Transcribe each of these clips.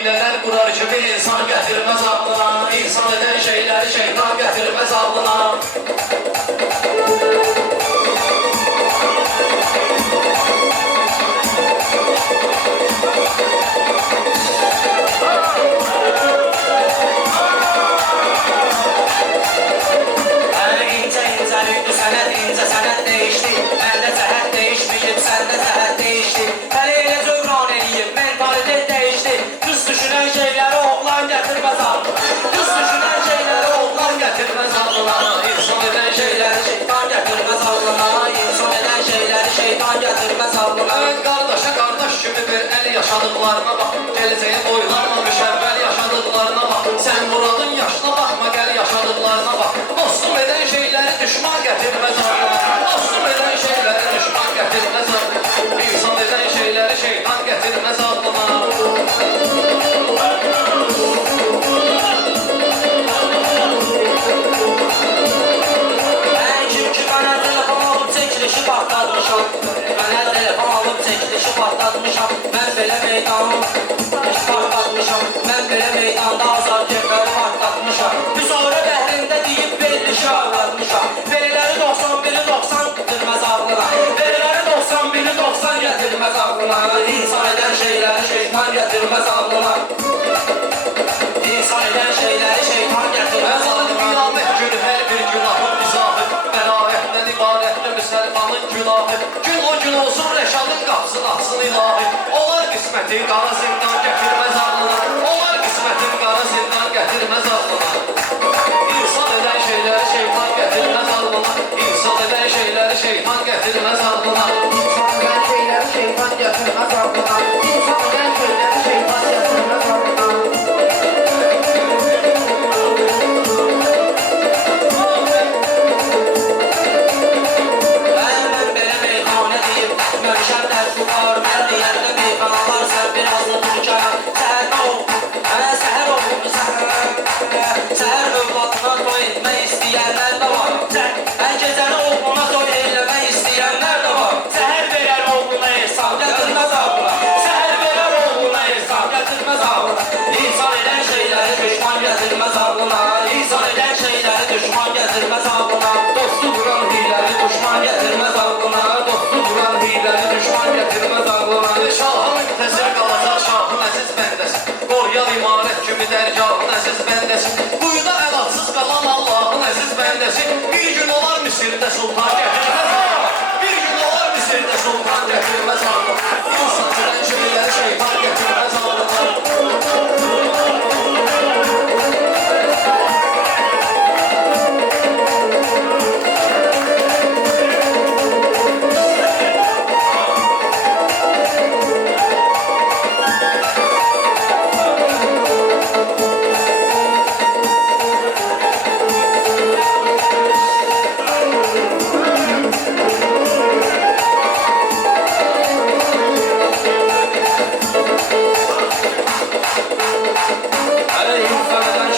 hileler kurar kimi insan getirmez aklına. İnsan eden şeyleri şeytan getirmez aklına. Evet kardeşe kardeş kimi bir el yaşadıklarına bak. Geleceğe boylanmamış evvel yaşadıklarına bak. Sen buranın yaşına bakma gel yaşadıklarına bak. Dostum eden şeyleri düşman getirmez aklına. Dostum eden şeyleri düşman getirmez aklına. İnsan eden şeyleri şeytan getirmez aklına. Ben kim ki bana telefon alıp çekilişi patlatmışam. Bana telefon alıp çekilişi patlatmışam. Ben belə meydanım patlatmışam. Ben belə meydanda azar kefləri patlatmışam. Bir sonra bəhrində deyib verilişi ağlatmışam. Veriləri 91'i 90 getirmez aklına. Veriləri 91'i 90 getirmez aklına. İnsan eden şeyleri şeytan getirmez aklına. İnsan eden şeyleri şeytan getirmez aklına. Kıyamet günü her bir günahın izahı. Berayetten ibaretli Müslümanın günahı. Gün o gün olsun Reşad'ın kapsın açsın ilahi. Onlar kısmeti qara zindan getirmez aklına. Onlar kısmetin qara zindan getirmez aklına. İnsan eden şeyleri şeytan getirmez aklına. İnsan eden şeyleri şeytan getirmez aklına. İnsan eden şeyleri şeytan getirmez aklına. İnsan eden şeyleri şeytan getirmez aklına. Ben belə meyxanə deyib, görüşəm dərsi var. Mən deyəndə meyxanalar sən birazla duracaq. Səhər oldu, səhər övladına toy etmək istəyənlər də var. Sən gecəni oğluna toy eləmək istəyənlər də var. Səhər verər oğluna hesab gətirməz ağlına. Səhər verər oğluna hesab gətirməz ağlına. İnsan edən şeyləri düşman gətirməz ağlına. İnsan edən şeyləri düşman gətirməz ağlına. Dostu vuran hiləri düşman gətirməz ağlına. Dostu vuran hiləri düşman gətirməz ağlına. Şahın müntəzir qalacaq şahın əziz bəndəsin. Qoryal imarət kimi dərgahın əziz bəndəsin. Quyuda əlatsız qalan Allahın əziz bəndəsin. Bir gün olar Misirdə sultan gətirməz ağlına. Bir gün olar Misirdə sultan gətirməz ağlına. İnsan eden şeyləri şeytan gətirməz ağlına. İnsan eden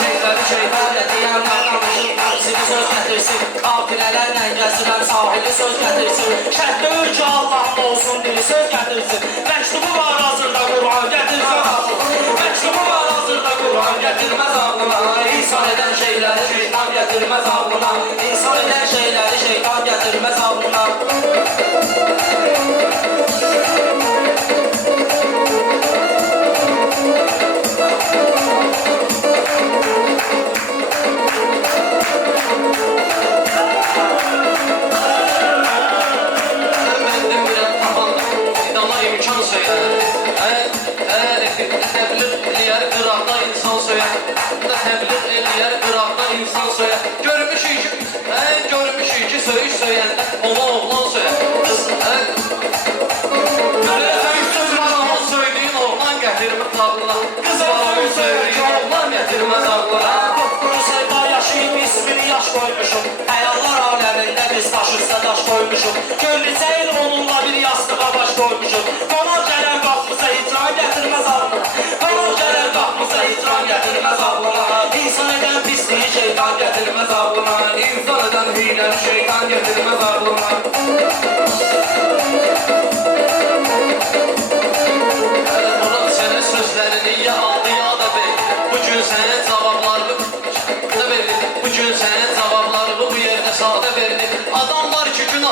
şeyleri şeytan edenler danışır. Sizi söz getirsin. Kafilələrlə gəzirəm sahili söz getirsin. Şərtdə ölkə Allah'ın olsun dili söz getirsin. Məktubu var hazırda Kur'an getirsin. Məktubu var hazırda Kur'an getirmez ağlına. İnsan eden şeyleri şeytan getirmez ağlına. İnsan eden şeyleri şeytan getirmez ağlına. Məndən bilən tapandı, idama imkan söyənir. Təbliğ eləyər qıraqda insan söyər. Təbliğ eləyər qıraqda insan söyər. Görmüşük ki söyüş söyəndə oğlan söyər. Belə söyüş sözün söylediyin oğlan gətirmir ağlına. Qız var söylediyin oğlan gətirməz ağlına. Bunu sevda yaşayıb ismini yaş koymuşum. Hayallar aleminde biz taşırsa daş koymuşum. Gönlüseyin onunla bir yastığa baş koymuşum. Konar gelen kalkmışsa hitran getirmez ağlına. Konar gelen kalkmışsa hitran getirmez ağlına. İnsan eden pisliği şeytan getirmez ağlına. İnsan eden hileni şeytan getirmez ağlına. Murat senin sözlerini ya aldı ya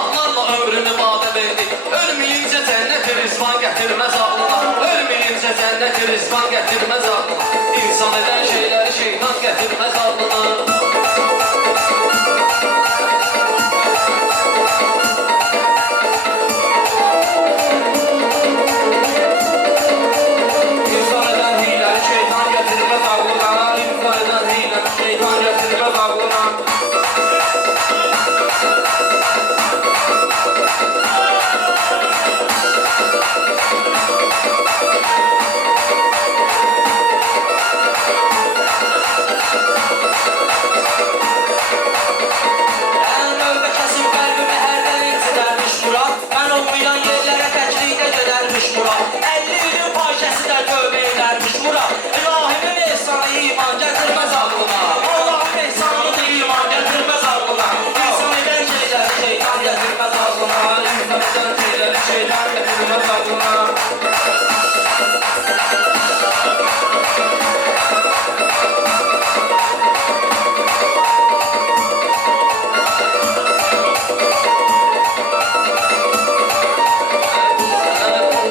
günahlarla ömrünü vade verdi. Ölmeyince cennet-i rizvan getirmez ağlına. Ölmeyince cennet-i rizvan getirmez ağlına. İnsan eden şeyleri şeytan getirmez ağlına. İnsan eden hileri şeytan getirmez ağlına. İnsan eden hileri şeytan getirmez ağlına.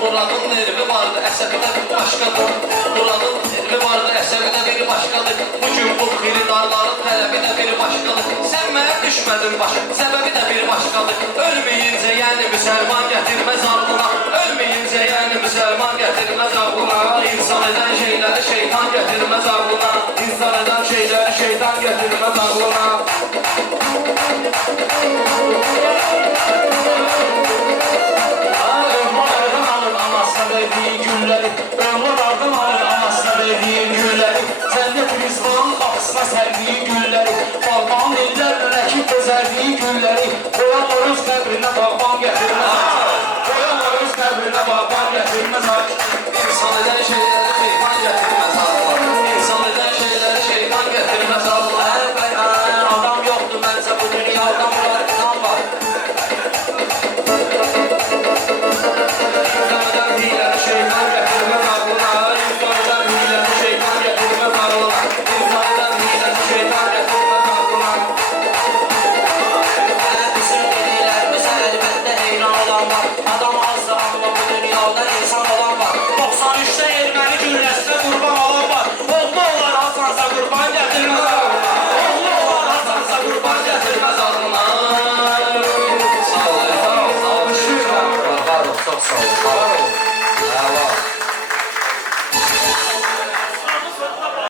Buranın nervi vardı, əsəbində bir başqadır. Buranın nervi vardı, əsəbində bir başqadır. Bugün bu xiridarların tələbi də bir başqadır. Sən mənə düşmədin başım, səbəbi də bir başqadır. Ölməyincə yəni müsəlman gətirməz ağlına. Ölməyincə yəni müsəlman gətirməz ağlına. İnsan edən şeyləri şeytan gətirməz ağlına. İnsan eden şeyleri şeytan getirmez ağlına.